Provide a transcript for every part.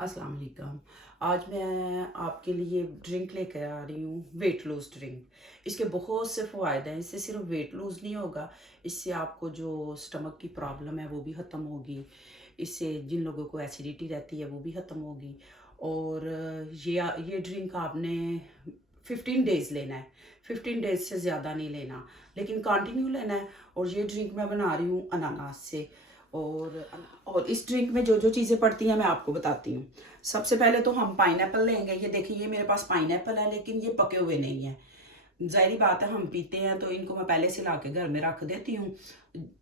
अस्सलाम वालेकुम। आज मैं आपके लिए ड्रिंक लेकर आ रही हूँ, वेट लूज़ ड्रिंक। इसके बहुत से फ़ायदे हैं। इससे सिर्फ वेट लूज़ नहीं होगा, इससे आपको जो स्टमक की प्रॉब्लम है वो भी ख़त्म होगी। इससे जिन लोगों को एसिडिटी रहती है वो भी ख़त्म होगी। और ये ड्रिंक आपने 15 डेज़ लेना है। 15 डेज़ से ज़्यादा नहीं लेना, लेकिन कंटिन्यू लेना है। और ये ड्रिंक मैं बना रही हूँ अनानास से। और इस ड्रिंक में जो जो चीज़ें पड़ती हैं मैं आपको बताती हूँ। सबसे पहले तो हम पाइनएप्पल लेंगे। ये देखिए, ये मेरे पास पाइनएप्पल है, लेकिन ये पके हुए नहीं हैं। ज़ाहिर बात है, हम पीते हैं तो इनको मैं पहले से ला के घर में रख देती हूँ।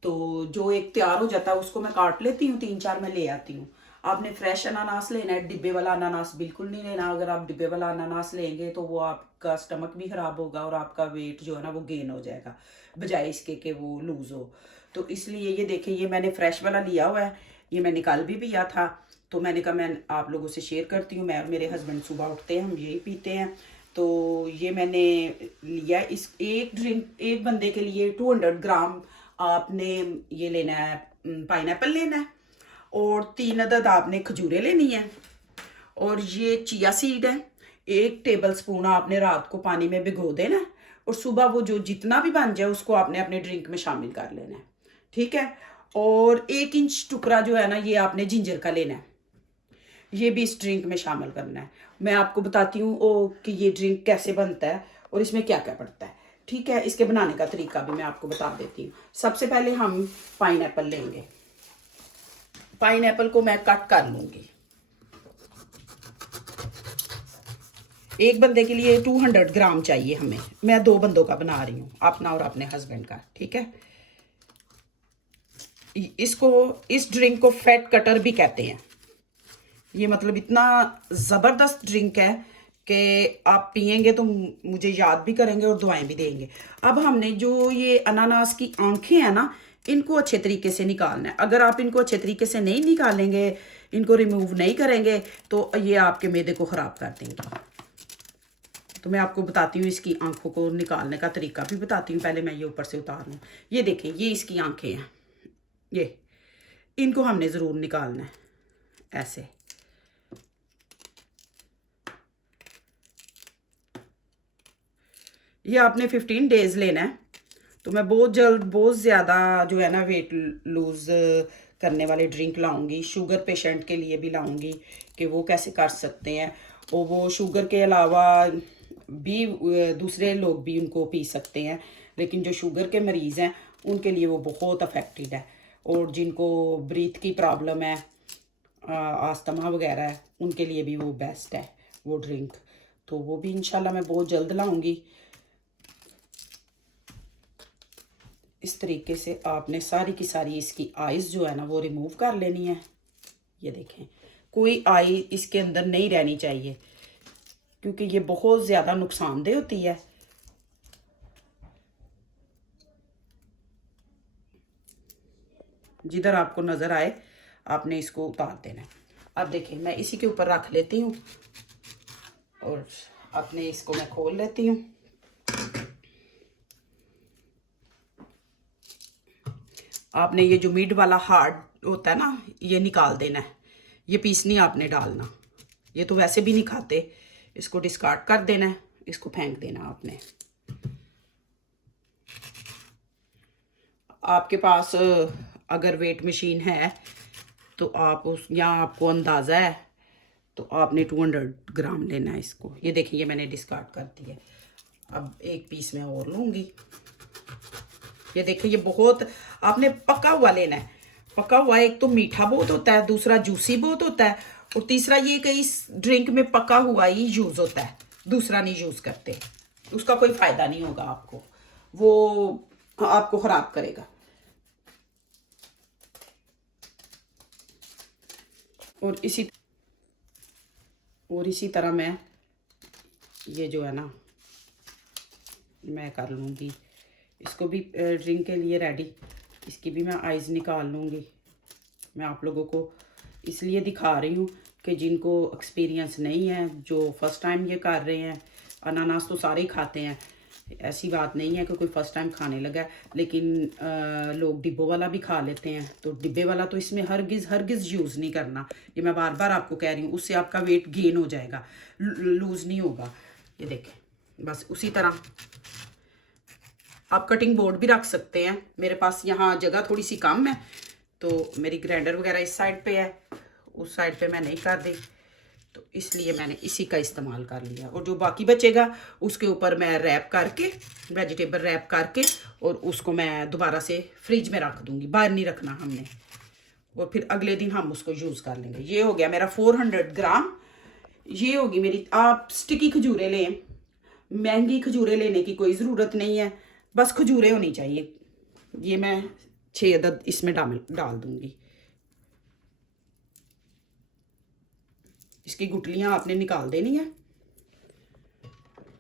तो जो एक तैयार हो जाता है उसको मैं काट लेती हूँ, 3-4 मैं ले आती हूँ। आपने फ्रेश अनानास लेना है, डिब्बे वाला अनानास बिल्कुल नहीं लेना। अगर आप डिब्बे वाला अनानास लेंगे तो वो आपका स्टमक भी ख़राब होगा और आपका वेट जो है ना वो गेन हो जाएगा, बजाय इसके कि वो लूज़ हो। तो इसलिए ये देखिए, ये मैंने फ्रेश वाला लिया हुआ है। ये मैंने कल भी पिया था, तो मैंने कहा मैं आप लोगों से शेयर करती हूँ। मैं और मेरे हस्बैंड सुबह उठते हैं, हम यही पीते हैं। तो ये मैंने लिया। इस एक ड्रिंक, एक बंदे के लिए 200 ग्राम आपने ये लेना है, पाइनएप्पल लेना है। और 3 अदद आपने खजूरें लेनी है। और ये चिया सीड है, 1 टेबल स्पून आपने रात को पानी में भिगो देना है। और सुबह वो जो जितना भी बन जाए उसको आपने अपने ड्रिंक में शामिल कर लेना है। ठीक है। और 1 इंच टुकड़ा जो है ना, ये आपने जिंजर का लेना है। ये भी इस ड्रिंक में शामिल करना है। मैं आपको बताती हूँ कि ये ड्रिंक कैसे बनता है और इसमें क्या क्या पड़ता है। ठीक है, इसके बनाने का तरीका भी मैं आपको बता देती हूँ। सबसे पहले हम पाइनएप्पल लेंगे। पाइनएप्पल को मैं कट कर लूँगी। एक बंदे के लिए 200 ग्राम चाहिए हमें। मैं 2 बंदों का बना रही हूँ, अपना और अपने हस्बैंड का। ठीक है। इसको, इस ड्रिंक को फैट कटर भी कहते हैं। ये मतलब इतना ज़बरदस्त ड्रिंक है कि आप पियेंगे तो मुझे याद भी करेंगे और दुआएं भी देंगे। अब हमने जो ये अनानास की आंखें हैं ना, इनको अच्छे तरीके से निकालना है। अगर आप इनको अच्छे तरीके से नहीं निकालेंगे, इनको रिमूव नहीं करेंगे, तो ये आपके मैदे को ख़राब कर देंगे। तो मैं आपको बताती हूँ, इसकी आंखों को निकालने का तरीका भी बताती हूँ। पहले मैं ये ऊपर से उतार लूँ। ये देखें, ये इसकी आंखें हैं। ये इनको हमने ज़रूर निकालना है ऐसे। ये आपने 15 डेज़ लेना है। तो मैं बहुत जल्द, बहुत ज़्यादा जो है ना वेट लूज़ करने वाले ड्रिंक लाऊंगी। शुगर पेशेंट के लिए भी लाऊंगी कि वो कैसे कर सकते हैं। और वो शुगर के अलावा भी दूसरे लोग भी उनको पी सकते हैं, लेकिन जो शुगर के मरीज़ हैं उनके लिए वो बहुत अफेक्टेड है। और जिनको ब्रीथ की प्रॉब्लम है, आस्थमा वगैरह है, उनके लिए भी वो बेस्ट है वो ड्रिंक। तो वो भी इंशाल्लाह मैं बहुत जल्द लाऊंगी। इस तरीके से आपने सारी की सारी इसकी आइज़ जो है ना वो रिमूव कर लेनी है। ये देखें, कोई आई इसके अंदर नहीं रहनी चाहिए, क्योंकि ये बहुत ज़्यादा नुकसानदेह होती है। जिधर आपको नज़र आए आपने इसको उतार देना है। अब देखें, मैं इसी के ऊपर रख लेती हूँ और अपने इसको मैं खोल लेती हूँ। आपने ये जो मिड वाला हार्ड होता है ना, ये निकाल देना है। ये पीस नहीं आपने डालना, ये तो वैसे भी नहीं खाते। इसको डिस्कार्ड कर देना है, इसको फेंक देना आपने। आपके पास अगर वेट मशीन है तो आप उस, यहाँ आपको अंदाज़ा है तो आपने 200 ग्राम लेना है इसको। ये देखिए, ये मैंने डिस्कार्ड कर दिया। अब एक पीस मैं और लूँगी। ये देखिए, ये बहुत आपने पका हुआ लेना है। पका हुआ एक तो मीठा बहुत होता है, दूसरा जूसी बहुत होता है, और तीसरा ये कि इस ड्रिंक में पका हुआ ही यूज़ होता है, दूसरा नहीं यूज़ करते। उसका कोई फ़ायदा नहीं होगा आपको, वो आपको ख़राब करेगा। और इसी तरह मैं ये जो है ना मैं कर लूँगी इसको भी ड्रिंक के लिए रेडी। इसकी भी मैं आइज़ निकाल लूँगी। मैं आप लोगों को इसलिए दिखा रही हूँ कि जिनको एक्सपीरियंस नहीं है, जो फर्स्ट टाइम ये कर रहे हैं, अनानास तो सारे ही खाते हैं, ऐसी बात नहीं है कि कोई फर्स्ट टाइम खाने लगा है, लेकिन लोग डिब्बों वाला भी खा लेते हैं। तो डिब्बे वाला तो इसमें हरगिज़ यूज़ नहीं करना। ये मैं बार बार आपको कह रही हूँ, उससे आपका वेट गेन हो जाएगा, लूज़ नहीं होगा। ये देखें, बस उसी तरह आप कटिंग बोर्ड भी रख सकते हैं। मेरे पास यहाँ जगह थोड़ी सी कम है, तो मेरी ग्राइंडर वगैरह इस साइड पे है, उस साइड पे मैं नहीं कर दी, तो इसलिए मैंने इसी का इस्तेमाल कर लिया। और जो बाकी बचेगा उसके ऊपर मैं रैप करके, वेजिटेबल रैप करके, और उसको मैं दोबारा से फ्रिज में रख दूँगी, बाहर नहीं रखना हमने, और फिर अगले दिन हम उसको यूज़ कर लेंगे। ये हो गया मेरा 400 ग्राम। ये होगी मेरी, आप स्टिकी खजूरें लें, महंगी खजूरें लेने की कोई ज़रूरत नहीं है, बस खजूरें होनी चाहिए। ये मैं 6 अदद इसमें डाल दूँगी। इसकी गुठलियाँ आपने निकाल देनी है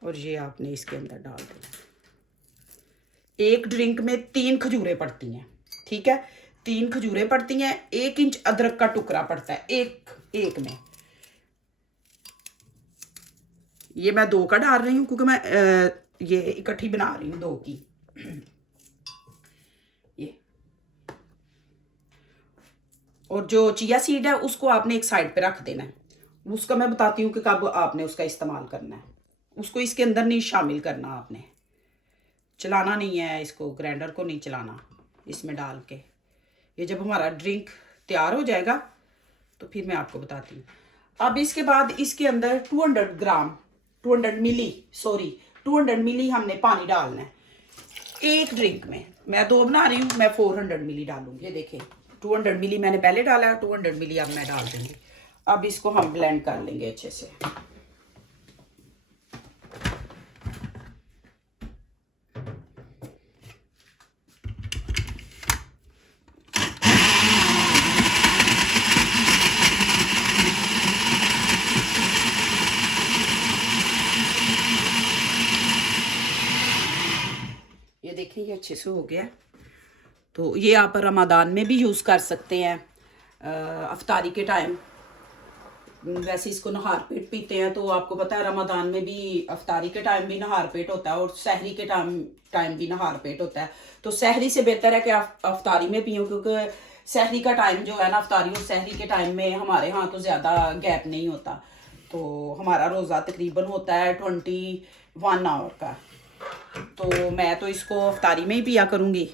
और ये आपने इसके अंदर डाल देना। एक ड्रिंक में 3 खजूरें पड़ती हैं, ठीक है, 3 खजूरें पड़ती हैं, 1 इंच अदरक का टुकड़ा पड़ता है एक में। ये मैं 2 का डाल रही हूँ क्योंकि मैं ये इकट्ठी बना रही हूँ 2 की। ये, और जो चिया सीड है उसको आपने एक साइड पे रख देना है। उसका मैं बताती हूँ कि कब आपने उसका इस्तेमाल करना है। उसको इसके अंदर नहीं शामिल करना, आपने चलाना नहीं है इसको, ग्राइंडर को नहीं चलाना इसमें डाल के। ये जब हमारा ड्रिंक तैयार हो जाएगा तो फिर मैं आपको बताती हूँ। अब इसके बाद इसके अंदर 200 मिली हमने पानी डालना है एक ड्रिंक में। मैं 2 बना रही हूँ, मैं 400 मिली डालूंगी। ये देखें, 200 मिली मैंने पहले डाला है, 200 मिली अब मैं डाल दूंगी। अब इसको हम ब्लेंड कर लेंगे अच्छे से। ये देखिए, ये अच्छे से हो गया। तो ये आप रमज़ान में भी यूज़ कर सकते हैं, अफ्तारी के टाइम। वैसे इसको नहार पेट पीते हैं, तो आपको पता है रमज़ान में भी अफ्तारी के टाइम भी नहार पेट होता है और सहरी के टाइम भी नहार पेट होता है। तो सहरी से बेहतर है कि आप अफ्तारी में पियो, क्योंकि सहरी का टाइम जो है ना, अफ्तारी और सहरी के टाइम में हमारे यहाँ तो ज़्यादा गैप नहीं होता। तो हमारा रोज़ा तकरीबन होता है 21 आवर का। तो मैं तो इसको अफ्तारी में ही पिया करूँगी,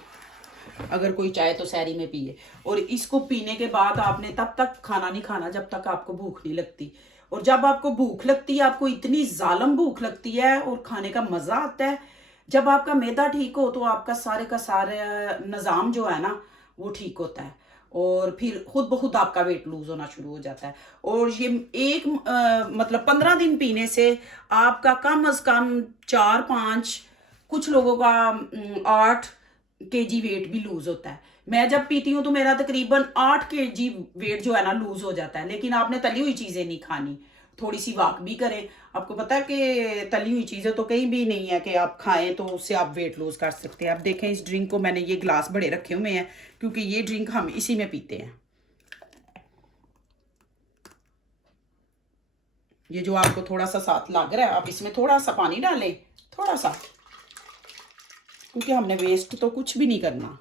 अगर कोई चाहे तो सहरी में पिए। और इसको पीने के बाद आपने तब तक खाना नहीं खाना जब तक आपको भूख नहीं लगती। और जब आपको भूख लगती है, आपको इतनी जालम भूख लगती है और खाने का मज़ा आता है। जब आपका मैदा ठीक हो तो आपका सारे का सारा निज़ाम जो है ना वो ठीक होता है, और फिर खुद ब खुद आपका वेट लूज होना शुरू हो जाता है। और ये एक मतलब 15 दिन पीने से आपका कम अज़ कम 4-5, कुछ लोगों का 8 kg वेट भी लूज होता है। मैं जब पीती हूँ तो मेरा तकरीबन 8 kg वेट जो है ना लूज हो जाता है। लेकिन आपने तली हुई चीज़ें नहीं खानी, थोड़ी सी वॉक भी करें। आपको पता है कि तली हुई चीज़ें तो कहीं भी नहीं है कि आप खाएं तो उससे आप वेट लूज कर सकते हैं। आप देखें, इस ड्रिंक को मैंने ये ग्लास बड़े रखे हुए हैं क्योंकि ये ड्रिंक हम इसी में पीते हैं। ये जो आपको थोड़ा सा साथ लग रहा है, आप इसमें थोड़ा सा पानी डालें, थोड़ा सा, क्योंकि हमने वेस्ट तो कुछ भी नहीं करना।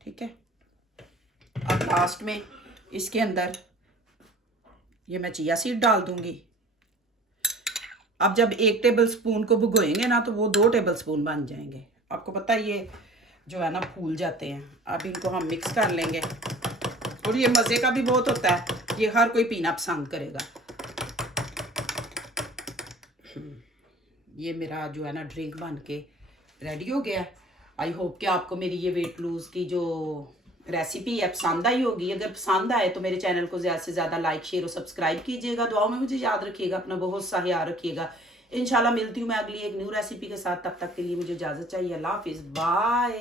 ठीक है, अब लास्ट में इसके अंदर ये मैं चिया सीड डाल दूंगी। अब जब 1 टेबल स्पून को भिगोएंगे ना तो वो 2 टेबल स्पून बन जाएंगे। आपको पता है ये जो है ना फूल जाते हैं। अब इनको हम मिक्स कर लेंगे, और ये मज़े का भी बहुत होता है, ये हर कोई पीना पसंद करेगा। ये मेरा जो है ना ड्रिंक बन के रेडी हो गया। आई होप कि आपको मेरी ये वेट लूज़ की जो रेसिपी है पसंद आई होगी। अगर पसंद आए तो मेरे चैनल को ज़्यादा से ज़्यादा लाइक, शेयर और सब्सक्राइब कीजिएगा। दुआओं में मुझे याद रखिएगा, अपना बहुत सा ख्याल रखिएगा। इंशाल्लाह मिलती हूँ मैं अगली एक न्यू रेसिपी के साथ। तब तक के लिए मुझे इजाज़त चाहिए। अल्लाह हाफिज़, बाय।